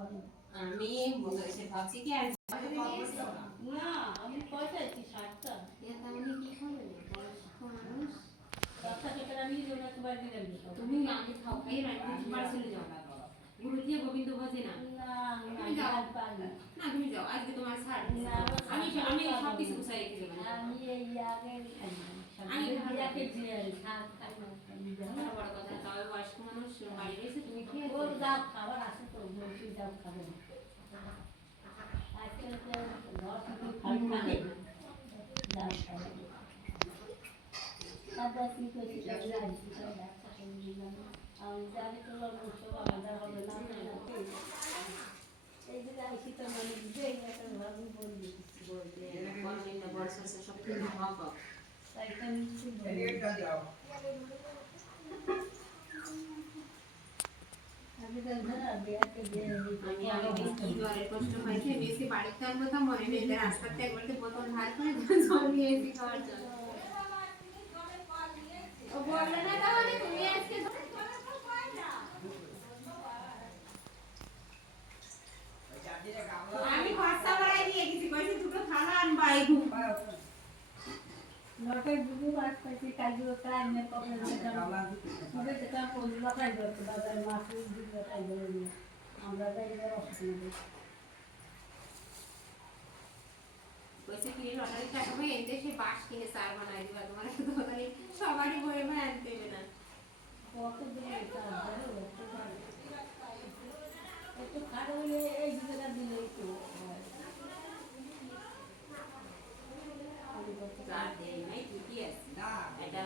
আমি সে ভাবছি কি আর না আমি পয়সাইছি 60টা তাহলে কি হবে মানুষ বাচ্চাটা নিয়ে যাবো একবার দিলেন তুমি আগে খাও খাই রান্না পার্সেলে যাও না গুরু দিয়ে গোবিন্দ ভজে না তুমি যাও না তুমি যাও আজকে তোমার ছাড় আমি সব কিছু গুছাই রেখে দেবো আমি এই আগে আমি ইয়াকে দিয়ে শাক খাই না বড় কথা তবে বয়স্ক মানুষ বাড়ি রয়েছে তুমি খেয়ে ওর যা খাবার আছে তো বলছি যাও খাবো আজকে তো ঘর থেকে খালি থাকে যা খাবো তারপর কি করছি আমি জানি তো সব আমাদের হবে না এই যে আইসি তো মানে বুঝেই একটা ভাবি বলবি বড় সরষে সব কিছু খাওয়া তাই তো নিশ্চয়ই আমি তো ধরা বিয়াকে দিয়ে আমি আগে কি জ্বরের কষ্ট হয়েছে বেশি বাড়িতে আর কথা মনে নেই রাস্তাতে একবারতে বোতল ধার করে জল নিয়ে এসে খাওয়ার জন্য ও বললে না তাহলে তুমি আজকে আমি খরচা বাড়াই দিয়ে গেছি কইছি দুটো থালা আনবা এই লটাই দুটো মাছ পাইছি কাজু কাই মে পকড়ে দিলাম ওদের যেটা পয়সা পাই করতে বাজার মাছ দিতে পাই গেল আমরা যাইলে অসুবিধা কইছে কি লটারি টাকা ভাই এতে সে বাস কিনে চার বানাই দিবা তোমার দোকানে সবারই বয়ে বয়ে আনতে হবে না কত দিন এটা ধরো একটু খাড়া হলে এই দিকটা দিলেই তো চার দেই নাই ঠিকই আছে এটা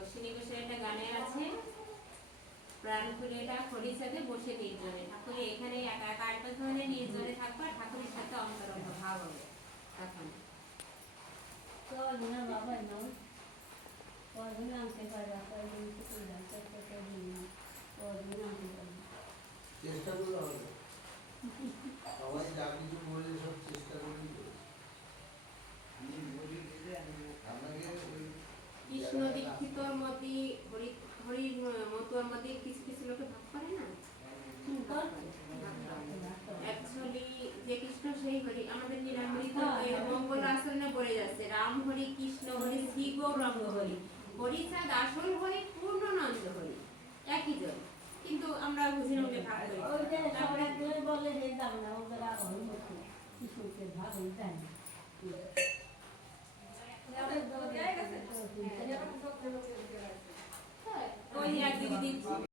অশ্বিনী ঘোষের একটা গানের আছে প্রাণ খুলেটা খড়ির সাথে বসে নির্জনে ঠাকুরে এখানে একা একা একটা ধরনের নির্জনে থাকবা ঠাকুরের সাথে অন্তরঙ্গ ভাব হবে তখন তো না বাবা না পড়াশোনা আনতে পারে আপনার জিনিস তো জানতে করতে দিন পড়াশোনা আনতে পারে চেষ্টা করলে হবে সবাই যা কিছু বলে সব চেষ্টা করেই করে কৃষ্ণ দীক্ষিতর মধ্যে হরির মতুয়ার মধ্যে কিছু কিছু লোকে ভাগ করে না অ্যাকচুয়ালি যে কৃষ্ণ সেই হরি আমাদের নীলাম্বরী তো মঙ্গল আসনে পড়ে যাচ্ছে রাম হরি কৃষ্ণ হরি শ্রী গৌরাঙ্গ হরি হরিচাঁদ আসল হরি পূর্ণানন্দ হরি একই জন কিন্তু আমরা বুঝি নকে ভাগ করি ওই যে সবাই বলে যে যাব না ওরা হরি মতো কৃষ্ণকে ভাগ হয়ে যায় না ওই এক দিদি দিচ্ছি